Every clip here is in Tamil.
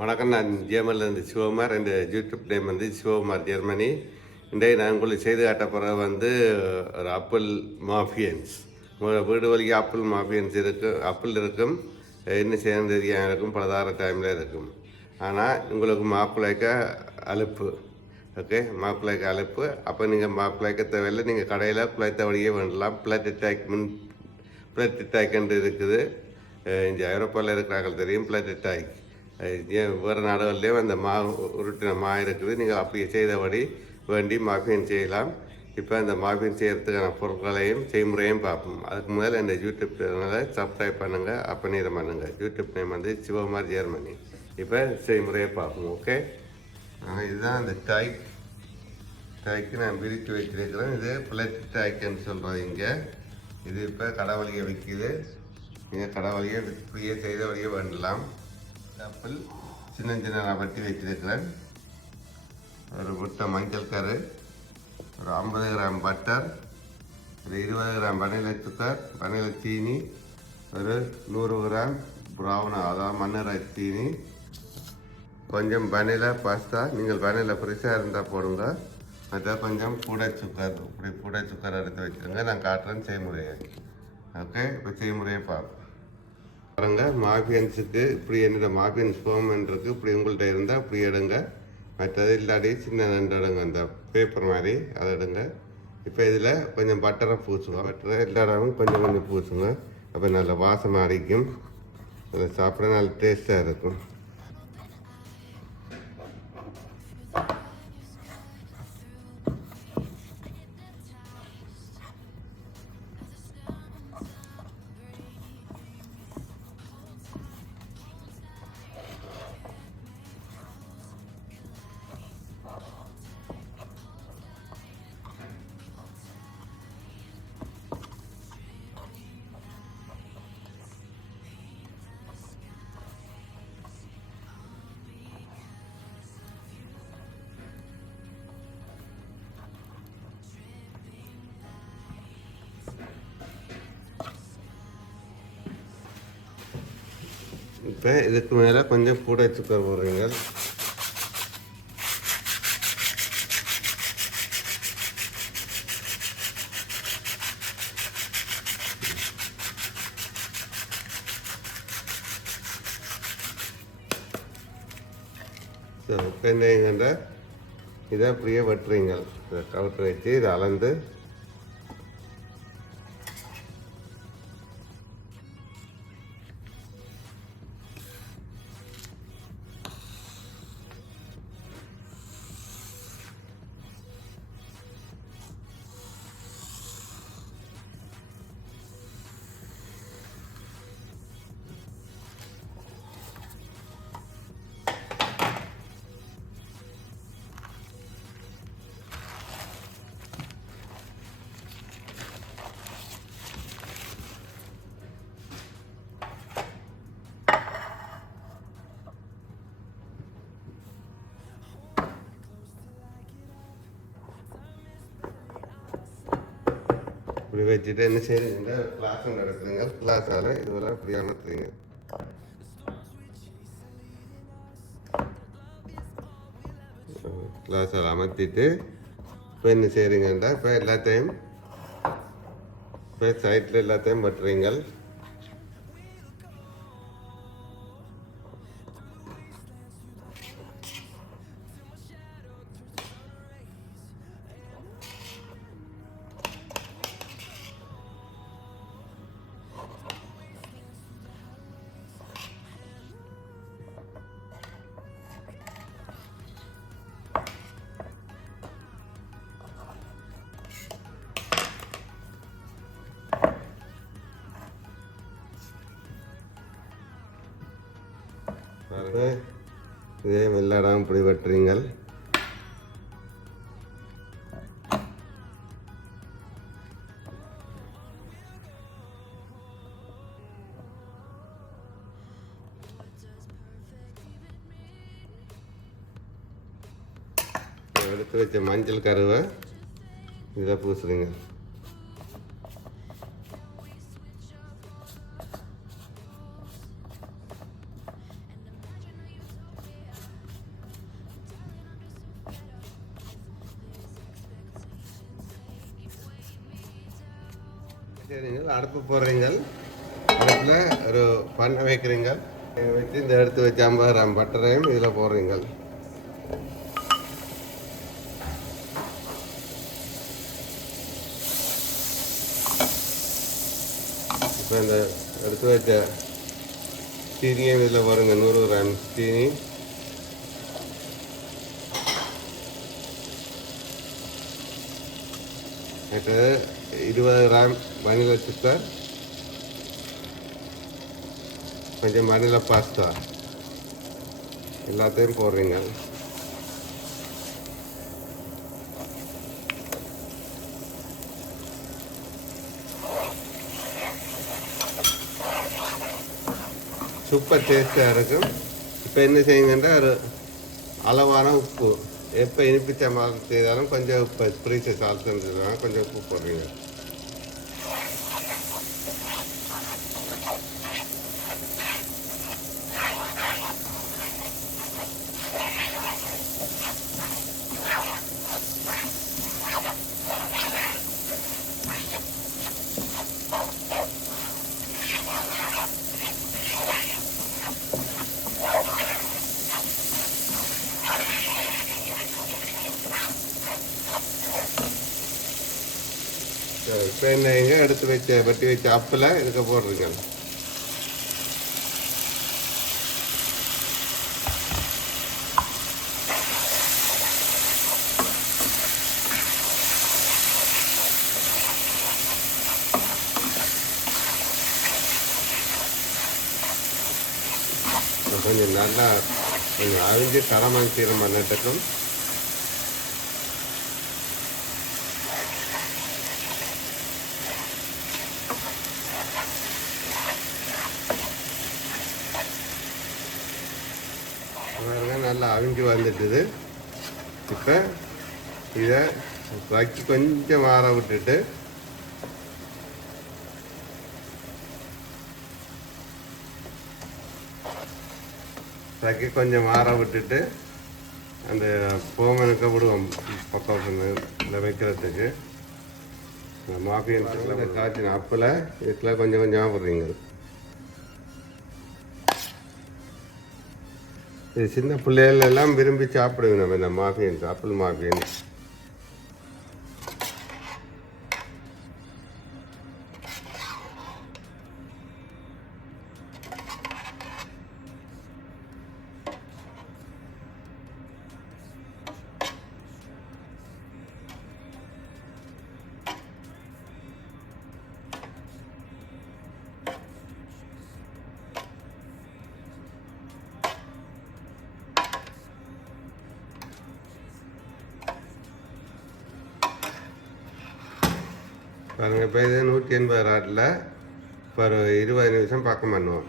வணக்கம். நான் ஜெர்மனிலேருந்து சிவகுமார். இந்த யூடியூப் நேம் வந்து சிவகுமார் ஜெர்மனி. இன்றைக்கு நான் உங்களுக்கு செய்து காட்ட போகிற வந்து ஒரு ஆப்பிள் மாஃபியன்ஸ். வீடு வழியாக ஆப்பிள் மாஃபியன்ஸ் இருக்கும், ஆப்பிள் இருக்கும், இன்னும் சேர்ந்து இருக்கும், பலதார டைமில் இருக்கும். ஆனால் உங்களுக்கு மாப்பிள்ளைக்க அலுப்பு. ஓகே, மாப்பிள்ளைக்கு அலுப்பு. அப்போ நீங்கள் மாப்பிள்ளைக்க தேவையில்லை, நீங்கள் கடையில் பிள்ளைத்த வழியே வேண்டலாம். பிளட் அட்டாக் இருக்குது. இங்கே ஐரோப்பாவில் இருக்கிறார்கள் தெரியும் பிளட் அட்டாக். வேறு நாடுகள்லேயும் அந்த உருட்டின இருக்குது. நீங்கள் அப்படியே செய்தபடி வேண்டி மாஃபியன் செய்யலாம். இப்போ அந்த மாஃபியன் செய்கிறதுக்கான பொருட்களையும் செய்முறையும் பார்ப்போம். அதுக்கு முதல்ல இந்த யூடியூப் சேனலை சப்ஸ்கிரைப் பண்ணுங்கள், அப்பனீரம் பண்ணுங்கள். யூடியூப் நேம் வந்து சிவகுமார் ஜெர்மனி. இப்போ செய்முறையை பார்ப்போம். ஓகே, இதுதான் அந்த டாய்க்கு நான் பிரித்து வச்சிருக்கிறேன். இது பிளட் டாய்க்குன்னு சொல்கிறது இங்கே. இது இப்போ கடவுளியை விற்கிது. நீங்கள் கடவுளியை இப்படியே செய்த வழியே வேண்டலாம். ஆப்பிள் சின்ன சின்ன நான் வெட்டி வச்சிருக்கிறேன். ஒரு முட்டை மஞ்சள் கரு, ஒரு 50 கிராம் பட்டர், ஒரு 20 கிராம் வனிலை சுகர், வனிலை சீனி, ஒரு 100 கிராம் ப்ரௌன் அதாவது மண்ணரை சீனி, கொஞ்சம் வனிலா பாஸ்தா. நீங்கள் வனிலா ஃப்ரெஷ்ஷாக இருந்தால் போடுங்க. மற்ற கொஞ்சம் பூடை சுக்கர், இப்படி பூடை சுக்கர் எடுத்து வச்சுருங்க. நான் காட்டுறேன் செய்முறையை. ஓகே, இப்போ செய்முறையை பார்ப்போம். பாருங்க, மாஃபியன்ஸுக்கு இப்படி என்னோட மாஃபியன்ஸ் ஃபோமன் இருக்குது. இப்படி உங்கள்கிட்ட இருந்தால் இப்படி எடுங்க. மற்றது இல்லாட்டி சின்ன நண்டு எடுங்க, அந்த பேப்பர் மாதிரி அதை எடுங்க. இப்போ இதில் கொஞ்சம் பட்டரை பூசுவோம். பட்டரை எல்லா இடமும் கொஞ்சம் கொஞ்சம் பூசுங்க. அப்போ நல்ல வாசமாக அடிக்கும், அதை சாப்பிட நல்ல டேஸ்ட்டாக இருக்கும். இப்போ இதுக்கு மேலே கொஞ்சம் பூடை சுக்கர் போடுறீங்க. இப்போ என்னங்கன்ற இதை அப்படியே வெட்டுறீங்க. இதை கவுட்டு வச்சு இதை அளந்து இப்படி வச்சுட்டு என்ன செய்யுங்க, கிளாஸ் ஒன்று எடுத்துங்க. கிளாஸால் இதுவரை இப்படி அமர்த்துங்க. கிளாஸால் அமர்த்திட்டு இப்போ என்ன செய்கிறீங்கன்றா, இப்போ எல்லாத்தையும் இப்போ சைட்டில் எல்லாத்தையும் வெட்டுறீங்க. இதே வெள்ளாடாமல் இப்படி வெட்டுறீங்கள். எடுத்து வச்ச மஞ்சள் கருவை இதை பூசுறீங்க. சரிங்க, அடுப்பு போடுறீங்க. அடுப்பில் ஒரு பண்ணை வைக்கிறீங்க. வச்சு இந்த எடுத்து வச்சு 50 கிராம் பட்டரையும் இதில் போடுறீங்க. இப்போ இந்த எடுத்து வச்ச சீனியும் இதில் வருங்க. 100 கிராம் சீனி, அடுத்தது 20 கிராம் வனிலா சுகர், கொஞ்சம் வனிலா பாஸ்தா எல்லாத்தையும் போடுறீங்க. சூப்பர் டேஸ்ட்டாக இருக்கும். இப்போ என்ன செய்யுங்கன்னா ஒரு அளவான உப்பு, எப்போ இனிப்பு சம்பளம் செய்தாலும் கொஞ்சம் உப்பு ஃப்ரீசர் சால்ட்டுன்றதுனால கொஞ்சம் உப்பு போடுறீங்க. இப்போ என்ன எடுத்து வச்ச வெட்டி வச்ச அப்பில் இதுக்கு போடுறீங்க. கொஞ்சம் நல்லா கொஞ்சம் அழிஞ்சு தரமாக செய்கிற மண்ணட்டுக்கும். நல்லா அவிஞ்சு வந்துட்டுது. இப்போ இதை வச்சு கொஞ்சம் ஆற விட்டுட்டு வச்சு கொஞ்சம் ஆற விட்டுட்டு அந்த போமனுக்கு விடுவோம் பக்கம் இதில் வைக்கிறதுக்கு. மாஃபியன் காய்ச்சின அப்பில் இதுக்குள்ள கொஞ்சம் கொஞ்சமாக போடுறீங்க. இது சின்ன பிள்ளைகள் எல்லாம் விரும்பி சாப்பிடுவோம் நம்ம இந்த மாஃபியன்ஸ், ஆப்பிள் மாஃபியன்ஸ். பாருங்கள், இப்போ இது 180 ராட்டில் இப்போ ஒரு 20 நிமிஷம் பக்கம் பண்ணுவோம்.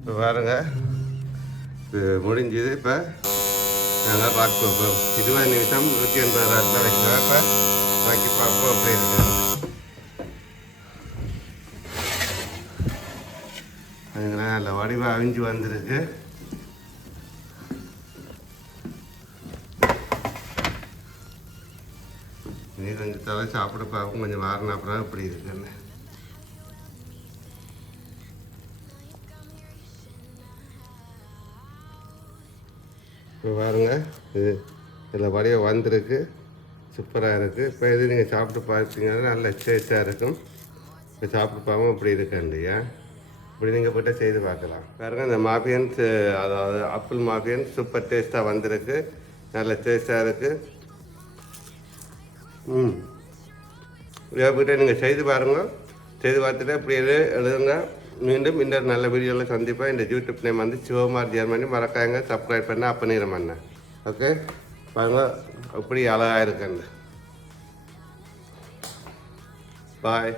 இப்போ பாருங்கள், இது முடிஞ்சது. இப்போ நாங்கள் பார்ப்போம். இப்போ 20 நிமிஷம் 180 ராட்டில் வைக்கிறோம். இப்போ வாங்கி பார்ப்போம் அப்படி இருக்கு. அதுங்களா நல்ல வடிவாக அவிஞ்சு வந்திருக்கு. நீ கொஞ்சம் தலை சாப்பிட பார்ப்போம், கொஞ்சம் மாறின அப்புறம் இப்படி இருக்குன்னு. இப்போ பாருங்க, இது இதில் வடிவம் வந்திருக்கு, சூப்பராக இருக்குது. இப்போ இது நீங்கள் சாப்பிட்டு பார்த்தீங்கன்னா நல்ல டேஸ்ட்டாக இருக்கும். இப்போ சாப்பிட்டு பார்ப்போம் இப்படி இருக்கு இல்லையா. இப்படி நீங்கள் போய்ட்டு செய்து பார்க்கலாம். பாருங்கள், இந்த மாஃபியன்ஸ், அதாவது ஆப்பிள் மாஃபியன்ஸ் சூப்பர் டேஸ்ட்டாக வந்திருக்கு, நல்ல டேஸ்ட்டாக இருக்குது. இதை நீங்கள் செய்து பாருங்கள். செய்து பார்த்துட்டு இப்படி எழுதுங்க. மீண்டும் இந்த நல்ல வீடியோவில் சந்திப்பேன். இந்த யூடியூப் நேம் வந்து சிவகுமார் ஜெர்மனி. மறக்காங்க சப்ஸ்கிரைப் பண்ண அப்போ நேரம் பண்ணேன். ஓகே, பாருங்கள் அப்படி அழகாக இருக்குன்னு. பாய்.